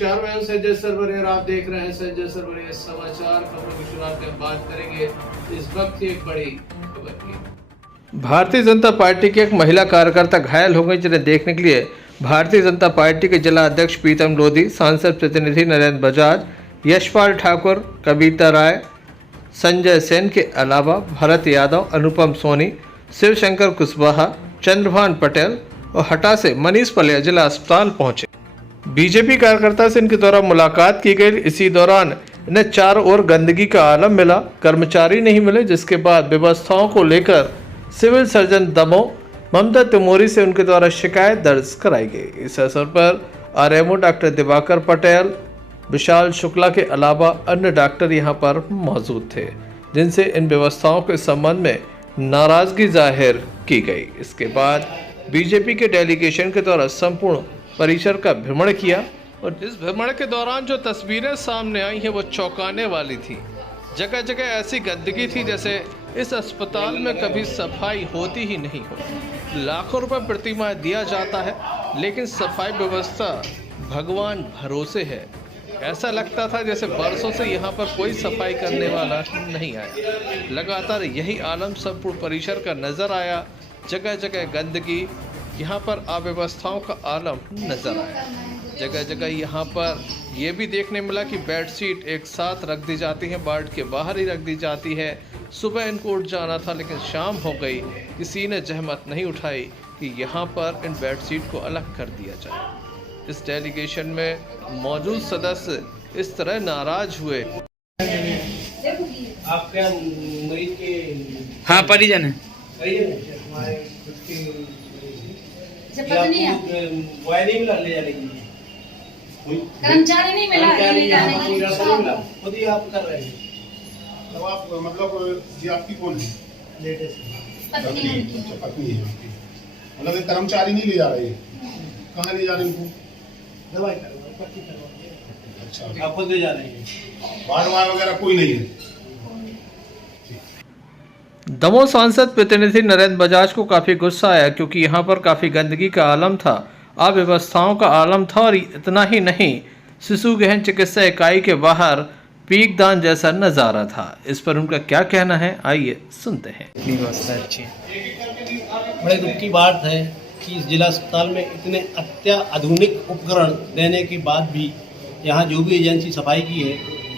नमस्कार, मैं हूं संजय सरवरे और आप देख रहे हैं संजय सरवरे समाचार। खबरों की शुरुआत में बात करेंगे इस वक्त की एक बड़ी खबर की। भारतीय जनता पार्टी की एक महिला कार्यकर्ता घायल हो गई, जिन्हें देखने के लिए भारतीय जनता पार्टी के जिला अध्यक्ष प्रीतम लोधी, सांसद प्रतिनिधि नरेंद्र बजाज, यशपाल ठाकुर, कविता राय, संजय सेन के अलावा भरत यादव, अनुपम सोनी, शिवशंकर कुशवाहा, चंद्रभान पटेल और हटा से मनीष पलिया जिला अस्पताल पहुंचे। बीजेपी कार्यकर्ता से इनके द्वारा मुलाकात की गई। इसी दौरान इन्हें चारों ओर गंदगी का आलम मिला, कर्मचारी नहीं मिले, जिसके बाद व्यवस्थाओं को लेकर सिविल सर्जन दमोह ममता तिमोरी से उनके द्वारा शिकायत दर्ज कराई गई। इस अवसर पर आरएमओ डॉक्टर दिवाकर पटेल, विशाल शुक्ला के अलावा अन्य डॉक्टर यहां पर मौजूद थे, जिनसे इन व्यवस्थाओं के संबंध में नाराजगी जाहिर की गई। इसके बाद बीजेपी के डेलीगेशन के द्वारा संपूर्ण परिसर का भ्रमण किया और इस भ्रमण के दौरान जो तस्वीरें सामने आई हैं वो चौंकाने वाली थी। जगह जगह ऐसी गंदगी थी जैसे इस अस्पताल में कभी सफाई होती ही नहीं हो। लाखों रुपए प्रतिमाह दिया जाता है, लेकिन सफाई व्यवस्था भगवान भरोसे है। ऐसा लगता था जैसे बरसों से यहाँ पर कोई सफाई करने वाला नहीं आया। लगातार यही आलम संपूर्ण परिसर का नजर आया। जगह जगह गंदगी, यहाँ पर अव्यवस्थाओं का आलम नजर आया। जगह जगह यहाँ पर यह भी देखने मिला कि बेडशीट एक साथ रख दी जाती है, वार्ड के बाहर ही रख दी जाती है। सुबह इनको उठ जाना था, लेकिन शाम हो गई, किसी ने जहमत नहीं उठाई कि यहाँ पर इन बेडशीट को अलग कर दिया जाए। इस डेलीगेशन में मौजूद सदस्य इस तरह नाराज हुए। आप क्या मरीज के? हाँ, परिजन है। वायरिंग ले जा रही है, कर्मचारी नहीं मिला, खुद ही आप कर रहे हैं। तो आप मतलब ये आपकी कौन है? पत्नी है उनकी। अच्छा, पत्नी है आपकी। मतलब ये कर्मचारी नहीं ले जा रहे हैं, कहाँ ले जा रहे हैं इनको? दवाई करवा, पट्टी करवा। अच्छा, आप खुद ले जा रहे हैं? वार्ड वार्ड वगैरह कोई नहीं है? दमोह सांसद प्रतिनिधि नरेंद्र बजाज को काफी गुस्सा आया, क्योंकि यहाँ पर काफी गंदगी का आलम था, अव्यवस्थाओं का आलम था। और इतना ही नहीं, शिशु गहन चिकित्सा इकाई के बाहर पीकदान जैसा नजारा था। इस पर उनका क्या कहना है, आइए सुनते हैं। इतनी व्यवस्था अच्छी है। बड़े दुख की बात है कि इस जिला अस्पताल में इतने अत्याधुनिक उपकरण देने के बाद भी यहाँ जो भी एजेंसी सफाई की है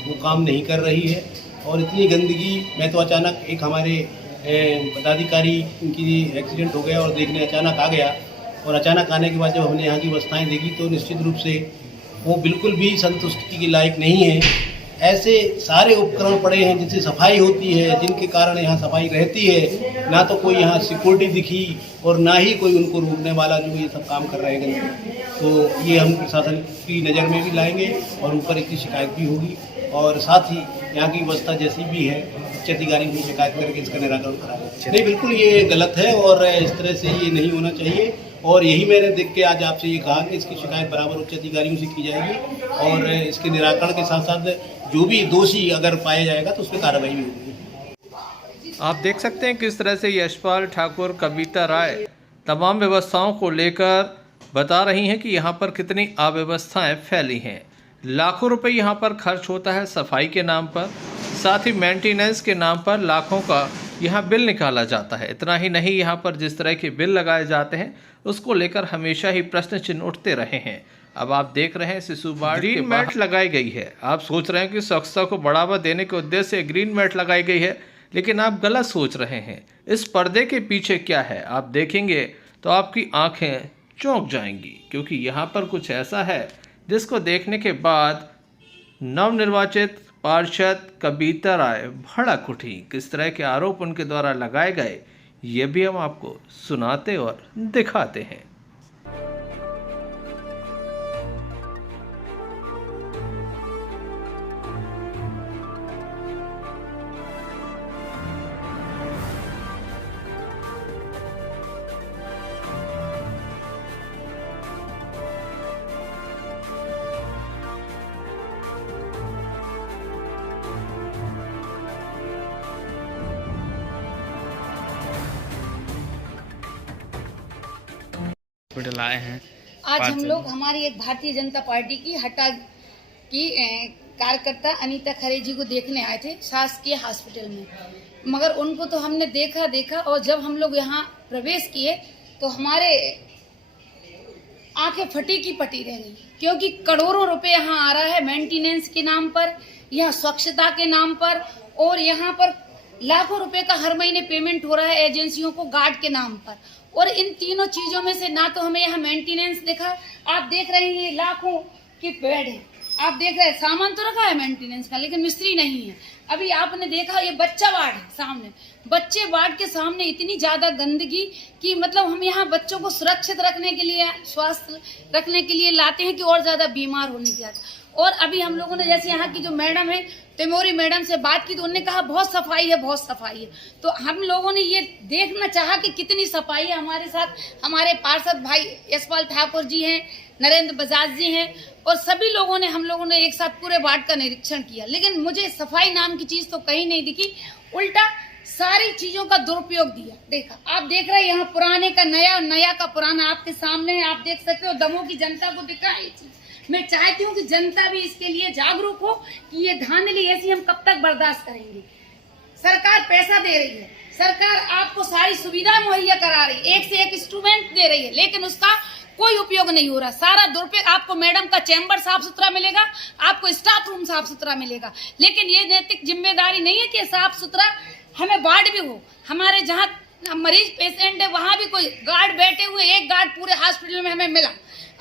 वो काम नहीं कर रही है। और इतनी गंदगी, मैं तो अचानक एक हमारे पदाधिकारी की एक्सीडेंट हो गया और देखने अचानक आ गया, और अचानक आने के बाद जब हमने यहाँ की व्यवस्थाएं देखी तो निश्चित रूप से वो बिल्कुल भी संतुष्टि के लायक नहीं है। ऐसे सारे उपकरण पड़े हैं जिनसे सफाई होती है, जिनके कारण यहाँ सफाई रहती है, ना तो कोई यहाँ सिक्योरिटी दिखी और ना ही कोई उनको रोकने वाला जो ये सब काम कर रहे हैं। तो ये हम प्रशासन की नज़र में भी लाएंगे और ऊपर इसकी शिकायत भी होगी, और साथ ही यहाँ की व्यवस्था जैसी भी है उच्च अधिकारी की शिकायत करके इसका निराकरण कराएंगे। नहीं, बिल्कुल ये गलत है और इस तरह से ये नहीं होना चाहिए। और यही मैंने देख के आज आपसे ये कहा कि इसकी शिकायत बराबर उच्च अधिकारियों से की जाएगी और इसके निराकरण के साथ साथ जो भी दोषी अगर पाया जाएगा तो उस पर कार्रवाई भी होगी। आप देख सकते हैं किस तरह से यशपाल ठाकुर, कविता राय तमाम व्यवस्थाओं को लेकर बता रही हैं कि यहाँ पर कितनी अव्यवस्थाएं फैली हैं। लाखों रुपए यहाँ पर खर्च होता है सफाई के नाम पर, साथ ही मेंटेनेंस के नाम पर लाखों का यहाँ बिल निकाला जाता है। इतना ही नहीं, यहाँ पर जिस तरह के बिल लगाए जाते हैं उसको लेकर हमेशा ही प्रश्न चिन्ह उठते रहे हैं। अब आप देख रहे हैं शिशु वार्ड ग्रीन मैट लगाई गई है। आप सोच रहे हैं कि स्वच्छता को बढ़ावा देने के उद्देश्य से ग्रीन मैट लगाई गई है, लेकिन आप गलत सोच रहे हैं। इस पर्दे के पीछे क्या है आप देखेंगे तो आपकी आंखें चौंक जाएंगी, क्योंकि यहाँ पर कुछ ऐसा है जिसको देखने के बाद नवनिर्वाचित पार्षद कविता राय भड़क उठी। किस तरह के आरोप उनके द्वारा लगाए गए ये भी हम आपको सुनाते और दिखाते हैं। हॉस्पिटल आए हैं आज हम लोग हमारी एक भारतीय जनता पार्टी की हटा की कार्यकर्ता अनीता खरे जी को देखने आए थे शासकीय हॉस्पिटल में, मगर उनको तो हमने देखा और जब हम लोग यहाँ प्रवेश किए तो हमारे आंखें फटी की पटी रह गई, क्योंकि करोड़ों रुपए यहाँ आ रहा है मेंटेनेंस के नाम पर, यह स्वच्छता के नाम पर, और यहाँ पर लाखों रुपए का हर महीने पेमेंट हो रहा है एजेंसियों को गार्ड के नाम पर। और इन तीनों चीजों में से ना तो हमें यहाँ मेंटेनेंस दिखा, आप देख रहे हैं लाखों के बेड है, आप देख रहे हैं सामान तो रखा है मेंटेनेंस का लेकिन मिस्त्री नहीं है। अभी आपने देखा ये बच्चा वार्ड है सामने, बच्चे वार्ड के सामने इतनी ज्यादा गंदगी कि मतलब हम यहाँ बच्चों को सुरक्षित रखने के लिए, स्वास्थ्य रखने के लिए लाते हैं कि और ज्यादा बीमार होने की आदत। और अभी हम लोगों ने जैसे यहाँ की जो मैडम है तिमोरी मैडम से बात की तो उन्होंने कहा बहुत सफाई है, बहुत सफाई है। तो हम लोगों ने ये देखना चाहा कि कितनी सफाई है। हमारे साथ हमारे पार्षद भाई यशपाल ठाकुर जी हैं, नरेंद्र बजाज जी हैं, और सभी लोगों ने, हम लोगों ने एक साथ पूरे वार्ड का निरीक्षण किया, लेकिन मुझे सफाई नाम की चीज तो कहीं नहीं दिखी, उल्टा सारी चीजों का दुरुपयोग दिया। देखा, आप देख रहे हैं यहाँ पुराने का नया और नया का पुराना आपके सामने है, आप देख सकते हो। दमोह की जनता को दिखा ये चीज। मैं चाहती हूँ कि जनता भी इसके लिए जागरूक हो कि ये धांधली ऐसी हम कब तक बर्दाश्त करेंगे। सरकार पैसा दे रही है, सरकार आपको सारी सुविधा मुहैया करा रही है, एक से एक इंस्ट्रूमेंट दे रही है, लेकिन उसका कोई उपयोग नहीं हो रहा। सारा दुरुपयोग, आपको मैडम का चैम्बर साफ सुथरा मिलेगा, आपको स्टाफ रूम साफ सुथरा मिलेगा, लेकिन ये नैतिक जिम्मेदारी नहीं है कि साफ सुथरा हमें वार्ड भी हो। हमारे जहाँ मरीज पेशेंट है वहां भी कोई गार्ड बैठे हुए, एक गार्ड पूरे हॉस्पिटल में हमें मिला।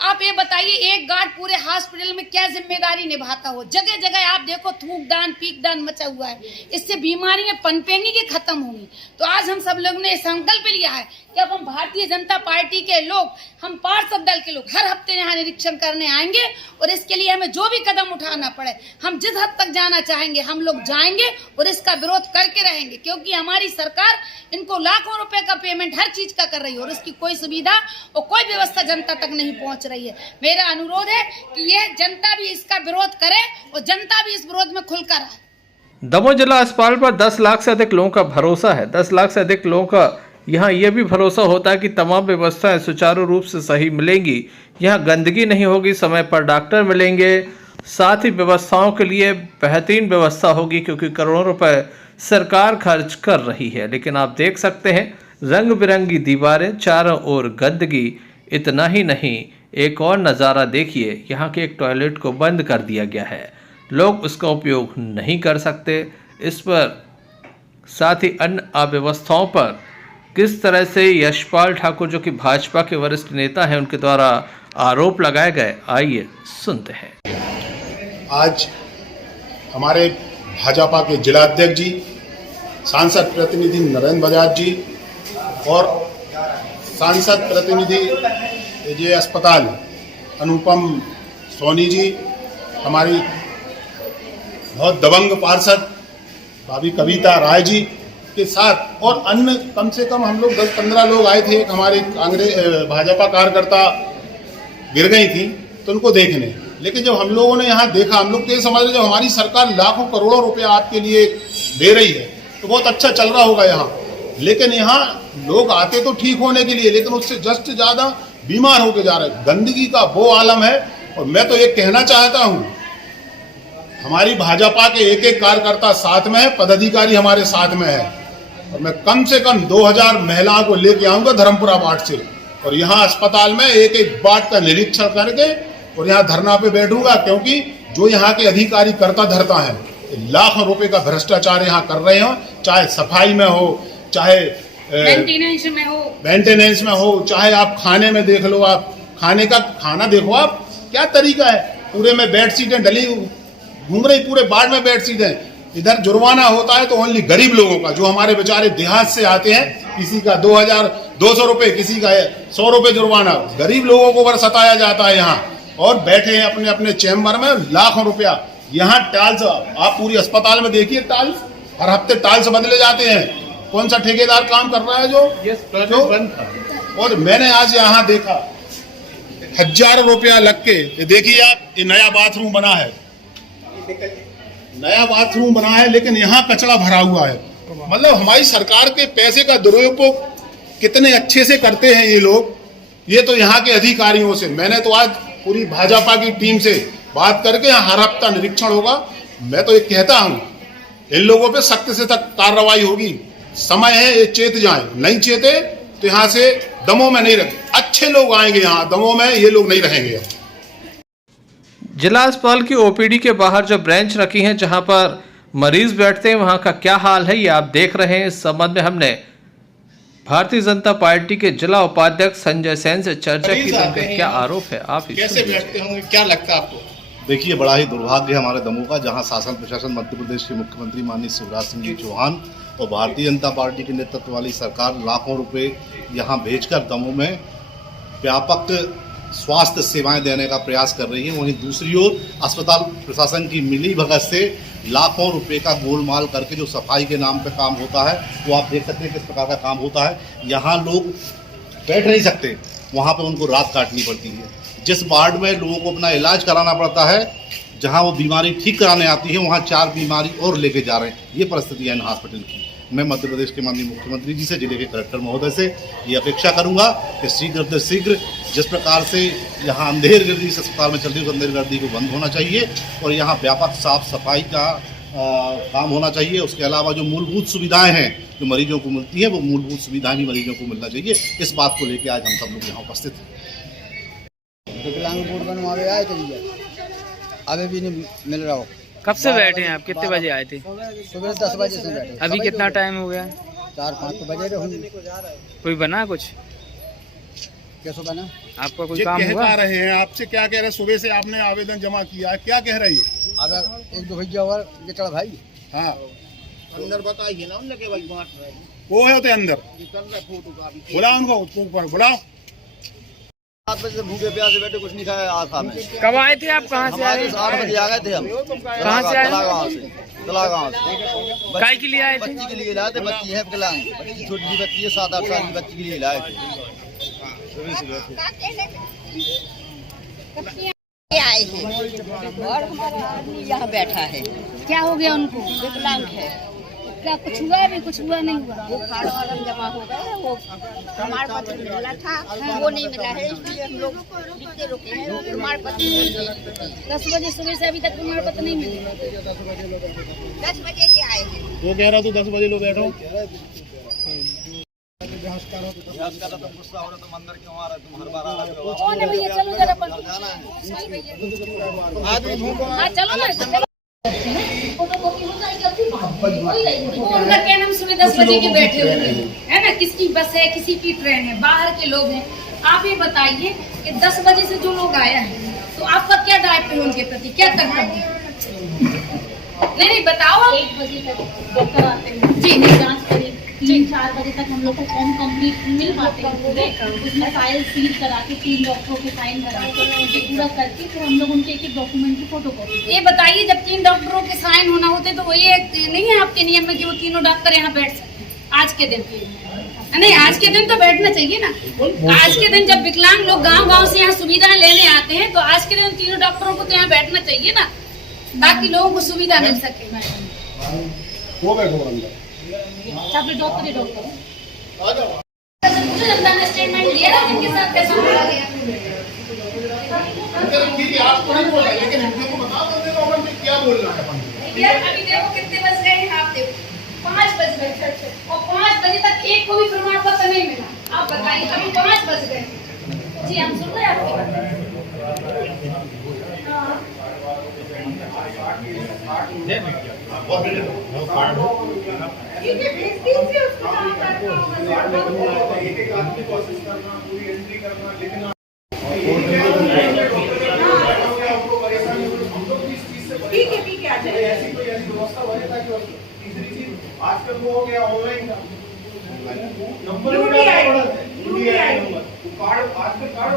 आप ये बताइए एक गार्ड पूरे हॉस्पिटल में क्या जिम्मेदारी निभाता हो। जगह जगह आप देखो थूकदान पीकदान मचा हुआ है, इससे बीमारियां पनपेंगी कि खत्म होंगी। तो आज हम सब लोग ने संकल्प लिया है कि अब हम भारतीय जनता पार्टी के लोग, हम पार्षद दल के लोग हर हफ्ते यहाँ निरीक्षण करने आएंगे, और इसके लिए हमें जो भी कदम उठाना पड़े, हम जिस हद तक जाना चाहेंगे हम लोग जाएंगे और इसका विरोध करके रहेंगे, क्योंकि हमारी सरकार इनको लाखों रुपए का पेमेंट हर चीज का कर रही है और उसकी कोई सुविधा और कोई व्यवस्था जनता तक नहीं पहुंच रही है। मेरा अनुरोध है कि ये जनता भी इसका विरोध करे और जनता भी इस विरोध में खुलकर आए। दमोह जिला अस्पताल पर 10 लाख से अधिक लोगों का भरोसा है। 10 लाख से अधिक लोगों का यहाँ यह भी भरोसा होता है कि तमाम व्यवस्थाएं सुचारू रूप से सही मिलेंगी, यहाँ गंदगी नहीं होगी, समय पर डॉक्टर मिलेंगे, साथ ही व्यवस्थाओं के लिए बेहतरीन व्यवस्था होगी, क्योंकि करोड़ों रुपए सरकार खर्च कर रही है। लेकिन आप देख सकते हैं रंग बिरंगी दीवारें, चारों ओर गंदगी। इतना ही नहीं, एक और नज़ारा देखिए, यहाँ के एक टॉयलेट को बंद कर दिया गया है, लोग उसका उपयोग नहीं कर सकते। इस पर साथ ही अन्य अव्यवस्थाओं पर किस तरह से यशपाल ठाकुर, जो कि भाजपा के वरिष्ठ नेता हैं, उनके द्वारा आरोप लगाए गए, आइए सुनते हैं। आज हमारे भाजपा के जिलाध्यक्ष जी, सांसद प्रतिनिधि नरेंद्र बजाज जी और सांसद प्रतिनिधि ये अस्पताल अनुपम सोनी जी, हमारी बहुत दबंग पार्षद भाभी कविता राय जी के साथ और अन्य कम से कम हम लोग 10-15 लोग आए थे। एक हमारी कांग्रेस भाजपा कार्यकर्ता गिर गई थी तो उनको देखने, लेकिन जब हम लोगों ने यहाँ देखा, हम लोग तो ये समझ रहे जब हमारी सरकार लाखों करोड़ों रुपया आपके लिए दे रही है तो बहुत अच्छा चल रहा होगा यहाँ, लेकिन यहाँ लोग आते तो ठीक होने के लिए, लेकिन उससे जस्ट ज़्यादा बीमार होके जा रहे हैं। गंदगी का वो आलम है। और मैं तो ये कहना चाहता हूँ, हमारी भाजपा के एक एक कार्यकर्ता साथ में है, पदाधिकारी हमारे साथ में है, और मैं कम से कम 2000 महिलाओं को लेके आऊँगा धर्मपुरा वार्ड से, और यहाँ अस्पताल में एक एक वार्ड का निरीक्षण करके और यहाँ धरना पे बैठूंगा, क्योंकि जो यहाँ के अधिकारी करता धरता है, लाखों रुपए का भ्रष्टाचार यहाँ कर रहे हो, चाहे सफाई में हो, चाहे मेंटेनेंस में हो, चाहे आप खाने में देख लो, आप खाने का खाना देखो, आप क्या तरीका है, पूरे में बेडशीटें डली घूम रही, पूरे वार्ड में बेडशीटें। इधर जुर्माना होता है तो ओनली गरीब लोगों का, जो हमारे बेचारे देहात से आते हैं, किसी का 2200 रुपए, किसी का 100 रुपए जुर्माना, गरीब लोगों को सताया जाता है यहाँ, और बैठे हैं अपने अपने चैम्बर में लाखों रुपया। यहाँ टाइल्स आप पूरी अस्पताल में देखिए, टाइल्स हर हफ्ते टाइल्स बदले जाते हैं। कौन सा ठेकेदार काम कर रहा है जो बंद था। और मैंने आज यहाँ देखा हजारों रुपया लग के, देखिए आप, ये नया बाथरूम बना है, नया बाथरूम बना है, लेकिन यहाँ कचरा भरा हुआ है। मतलब हमारी सरकार के पैसे का दुरुपयोग कितने अच्छे से करते हैं ये लोग, ये तो यहाँ के अधिकारियों से। मैंने तो आज पूरी भाजपा की टीम से बात करके यहाँ हर हफ्ता निरीक्षण होगा। मैं तो ये कहता हूँ इन लोगों पे सख्त से सख्त कार्रवाई होगी। समय है ये चेत जाएं, नहीं चेते तो यहाँ से दमों में नहीं रहे। अच्छे लोग आएंगे यहाँ, दमों में ये लोग नहीं रहेंगे। जिला अस्पताल की ओपीडी के बाहर जो ब्रेंच रखी हैं जहां पर मरीज बैठते हैं, वहां का क्या हाल है ये आप देख रहे हैं। इस संबंध में हमने भारतीय जनता पार्टी के जिला उपाध्यक्ष संजय सेन से चर्चा की। उनका क्या आरोप है, आप कैसे बैठते होंगे, क्या लगता है आपको? देखिए, बड़ा ही दुर्भाग्य है हमारे दमोह का, जहां शासन प्रशासन मध्य प्रदेश के मुख्यमंत्री माननीय शिवराज सिंह जी चौहान और भारतीय जनता पार्टी के नेतृत्व वाली सरकार लाखों रुपए यहां भेजकर दमोह में व्यापक स्वास्थ्य सेवाएं देने का प्रयास कर रही है। वहीं दूसरी ओर अस्पताल प्रशासन की मिली भगत से लाखों रुपए का गोलमाल करके जो सफाई के नाम पे काम होता है, वो आप देख सकते हैं किस प्रकार का काम होता है। यहाँ लोग बैठ नहीं सकते, वहाँ पे उनको रात काटनी पड़ती है। जिस वार्ड में लोगों को अपना इलाज कराना पड़ता है, जहाँ वो बीमारी ठीक कराने आती है, वहाँ 4 बीमारी और लेके जा रहे हैं। ये परिस्थिति है इन हॉस्पिटल की। मैं मध्य प्रदेश के माननीय मुख्यमंत्री जी से, जिले के कलेक्टर महोदय से ये अपेक्षा करूंगा कि शीघ्र जिस प्रकार से यहाँ अंधेर गर्दी इस अस्पताल में चलती है, उस अंधेर गर्दी को बंद होना चाहिए और यहाँ व्यापक साफ सफाई का काम होना चाहिए। उसके अलावा जो मूलभूत सुविधाएं हैं जो मरीजों को मिलती है, वो मूलभूत सुविधाएं भी मरीजों को मिलना चाहिए। इस बात को लेकर आज हम सब लोग यहाँ उपस्थित हैं। विकलांग बोर्ड बनवावे आए थे, अभी भी नहीं मिल रहा हो। कब से बैठे हैं आप, कितने बजे आए थे? सुबह 10 बजे से बैठे। अभी कितना टाइम हो गया? 4-5 बजे होंगे। कोई बना कुछ? कैसे बना? आपका कोई काम हुआ? रहे हैं आपसे, क्या कह रहे हैं? सुबह से आपने आवेदन जमा किया है, क्या कह रही है? अब 1-2 भैया और ये चढ़ा भाई। हाँ, अंदर बताइए ना, उन लगे भाई बांट रहे वो है होते अंदर, बुला उनको, बुलाओ। 7 बजे से भूखे प्यासे बैठे, कुछ नहीं खाया आशा में। कब आए थे आप, कहाँ से आए? 8 बजे आ गए थे हम। कहाँ से आए? तलागांव से। काय के लिए आए थे? बच्ची के लिए लाए थे, बच्ची है विकलांग, बच्ची छोटी बच्ची है, 7-8 साल की बच्ची के लिए लाए थे। आए हैं और हमारा आदमी यहाँ बैठा है। क्या हो गया उनको? विकलांग है। क्या कुछ हुआ? अभी कुछ हुआ नहीं हुआ? वो कार्ड वाला जमा हो गया है, वो प्रमाण पत्र मिला था, वो नहीं मिला है, इसलिए हम लोग लिखते रुके हैं। वो प्रमाण पत्र 10 बजे सुबह से अभी तक प्रमाण पत्र नहीं मिले। 10 बजे के आए हैं। वो कह रहा तू 10 बजे लोग बैठो। कौन है भैया? चलो जरा अपन। हाँ चलो ना। उनका क्या नाम? सुबह 10 बजे के बैठे हुए है ना, किसकी बस है, किसी की ट्रेन है, बाहर के लोग हैं। आप ये बताइए कि 10 बजे से जो लोग आया है, तो आपका क्या दायित्व है उनके प्रति, क्या करना है? नहीं बताओ। 1 बजे तक डॉक्टर आते हैं जी, जांच करें। 3-4 बजे तक हम लोग को फॉर्म कंप्लीट मिल पाते हैं पूरे, उसमें फाइल सील करा के 3 डॉक्टरों के साइन करा के पूरा करके फिर हम लोग उनके एक डॉक्यूमेंट की फोटोकॉपी। ये बताइए, जब 3 डॉक्टरों के साइन होना होते तो ये नहीं है आपके नियम में कि वो तीनों डॉक्टर यहाँ बैठ सकते आज के दिन? नहीं, आज के दिन तो बैठना चाहिए ना। आज के दिन जब विकलांग लोग गांव-गांव से यहाँ सुविधाएं लेने आते हैं, तो आज के दिन तीनों डॉक्टरों को तो यहाँ बैठना चाहिए ना, ताकि लोगों को सुविधा मिल सके। सब डॉक्टर ही डॉक्टर मुझे जनता ने स्टेटमेंट दिया था जिनके साथ कैसा हुआ। ठीक है, आपको नहीं बोला, लेकिन हमको बता दो क्या बोलना है। यार अभी देखो कितने बज गए हैं, आप देखो 5 बज गए और 5 बजे तक एक को भी प्रमाण पत्र नहीं मिला। आप बताइए, अभी 5 बज गए। जी हम सुन रहे हैं आपकी बात। ठीक है, भेज दीजिए उसको। ठीक है, आ जाए। ऐसी कोई ऐसी व्यवस्था हो जाता है। तीसरी चीज आजकल वो हो गया ऑनलाइन का नंबर, कार्ड, आजकल कार्ड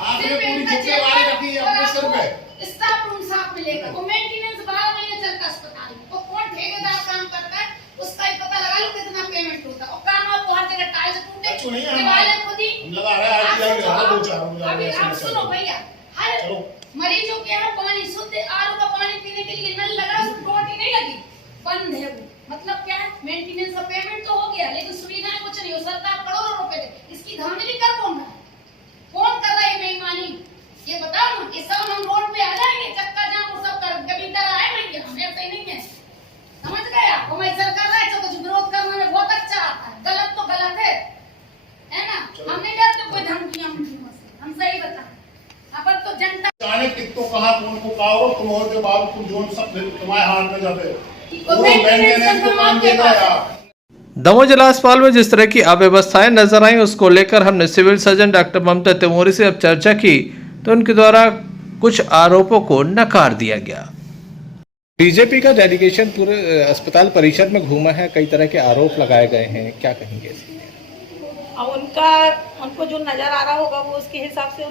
आपने पूरी जिम्मेवारी रखी है अपने सर पे। स्टाफ रूम साफ मिलेगा, वो मेंटेनेंस 12 महीने चलता है अस्पताल में। और कौन ठेकेदार काम करता है उसका ही पता लगा लो कितना पेमेंट होता है। और काम आपको हर जगह टाइल्स टूटे, दीवारें खुदी लगा रहा है। अभी आप सुनो भैया, हर मरीजों के यहाँ पानी शुद्ध आरओ का पानी पीने के लिए नल लगा, उसमें टोटी नहीं लगी, बंद है वो। मतलब क्या है? मेंटेनेंस का पेमेंट तो हो गया, लेकिन सुविधाएं कुछ नहीं हो। सरकार करोड़ों रुपए दे, इसकी धांधली कर कौन रहा है? कौन कर रहा है बेईमानी? ये बताओ ना। इस समय हम रोड पे आ जाएंगे, चक्का जाम वो सब कर कभी तरह आए भैया, हमें ऐसा ही नहीं है। समझ गए आप? हमारी सरकार है तो कुछ विरोध करने में बहुत अच्छा आता है। गलत तो गलत है ना? हम नहीं डरते कोई धमकियां हम सही बताएं। अपन तो जनता जाने कितो कहा कौन को काओ तुम और के बाबू तुम जोन सब तुम्हारे हाथ में जाते वो मेंटेनेंस का काम देगा देगा। यार। दमोह जिला अस्पताल में जिस तरह की अव्यवस्थाएं नजर आई उसको लेकर हमने सिविल सर्जन डॉक्टर ममता तिमोरी से अब चर्चा की तो उनके द्वारा कुछ आरोपों को नकार दिया गया। बीजेपी का डेलीगेशन पूरे अस्पताल परिसर में घूमा है, कई तरह के आरोप लगाए गए हैं, क्या कहेंगे? उनको जो नजर आ रहा होगा वो उसके हिसाब से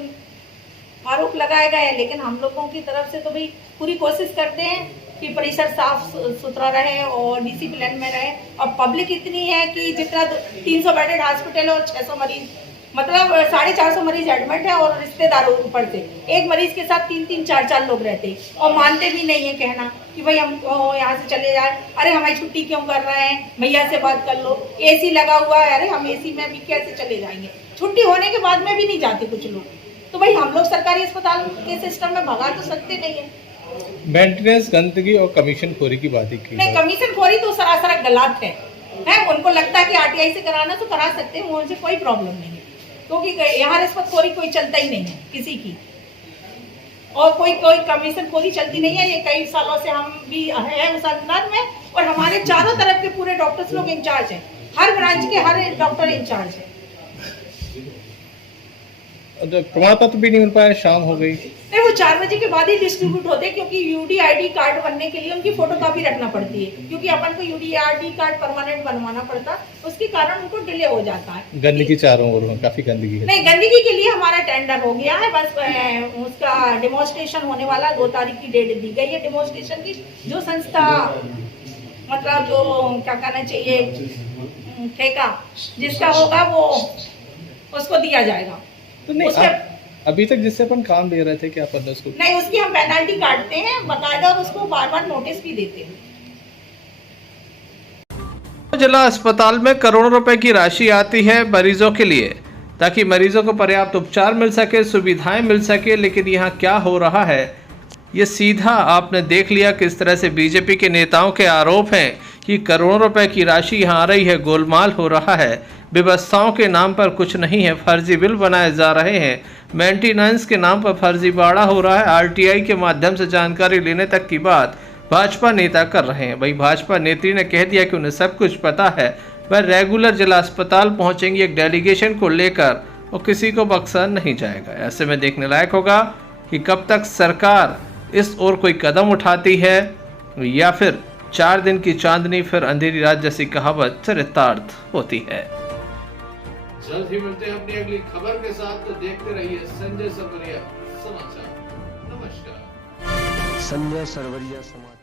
आरोप लगाए गए हैं, लेकिन हम लोगों की तरफ से तो भाई पूरी कोशिश करते हैं कि परिसर साफ सुथरा रहे और डिसिप्लिन में रहे। और पब्लिक इतनी है कि जितना 300 बेडेड हॉस्पिटल है और 600 मरीज मतलब 450 मरीज एडमिट है और रिश्तेदारों ऊपर से एक मरीज के साथ 3-3, 4-4 लोग रहते और मानते भी नहीं है कहना कि भाई हम यहाँ से चले जाए। अरे हमारी छुट्टी क्यों कर रहे हैं, भैया से बात कर लो, एसी लगा हुआ है, अरे हम एसी में भी कैसे चले जाएंगे? छुट्टी होने के बाद में भी नहीं जाते कुछ लोग। तो भाई हम लोग सरकारी अस्पताल के सिस्टम में भगा तो सकते नहीं है। मेंटेनेंस, गंदगी और कमीशन खोरी की बात की नहीं, कमीशन खोरी तो सरासर गलत है। उनको लगता है कि आरटीआई से कराना तो करा सकते हैं, उनसे कोई प्रॉब्लम नहीं है, क्योंकि यहाँ रिश्वतखोरी कोई चलता ही नहीं है किसी की, और कोई कमीशन खोरी चलती नहीं है। ये कई सालों से हम भी हैं उस अंदाज में, और हमारे चारों तरफ के पूरे डॉक्टर्स लोग इंचार्ज हैं, हर ब्रांच के हर डॉक्टर इंचार्ज है। प्रमाण पत्र भी नहीं मिल पाया, शाम हो गई। नहीं, वो 4 बजे के बाद ही डिस्ट्रीब्यूट होते हैं, क्योंकि यूडीआईडी कार्ड बनने के लिए उनकी फोटोकॉपी रखना पड़ती है, क्योंकि अपन को यूडीआईडी कार्ड परमानेंट बनवाना पड़ता, उसके कारण उनको डिले हो जाता है। गंदगी चारों ओर में काफी गंदगी है। नहीं, गंदगी के लिए हमारा टेंडर हो गया है, बस उसका डेमोन्स्ट्रेशन होने वाला 2 तारीख की डेट दी गई है डेमोन्स्ट्रेशन की। जो संस्था मतलब जो क्या कहना चाहिए ठेका जिसका होगा वो उसको दिया जाएगा। तो नहीं, अभी तक जिससे अपन काम दे रहे थे क्या अपन उसको नहीं, उसकी हम पेनल्टी काटते हैं बकायदा, और उसको बार-बार नोटिस भी देते हैं। जिला अस्पताल में करोड़ों रुपए की राशि आती है मरीजों के लिए ताकि मरीजों को पर्याप्त उपचार मिल सके, सुविधाएं मिल सके, लेकिन यहाँ क्या हो रहा है ये सीधा आपने देख लिया। किस तरह से बीजेपी के नेताओं के आरोप हैं कि करोड़ों रुपए की राशि यहाँ आ रही है, गोलमाल हो रहा है, व्यवस्थाओं के नाम पर कुछ नहीं है, फर्जी बिल बनाए जा रहे हैं, मेंटेनेंस के नाम पर फर्जीवाड़ा हो रहा है, आरटीआई के माध्यम से जानकारी लेने तक की बात भाजपा नेता कर रहे हैं। भाई भाजपा नेत्री ने कह दिया कि उन्हें सब कुछ पता है, वह रेगुलर जिला अस्पताल पहुंचेंगे एक डेलीगेशन को लेकर और किसी को बख्शा नहीं जाएगा। ऐसे में देखने लायक होगा कि कब तक सरकार इस ओर कोई कदम उठाती है या फिर 4 दिन की चांदनी फिर अंधेरी रात जैसी कहावत चरितार्थ होती है। जल्द ही मिलते हैं अपनी अगली खबर के साथ, तो देखते रहिए संजय सरवरिया समाचार। नमस्कार। संजय सरवरिया समाचार।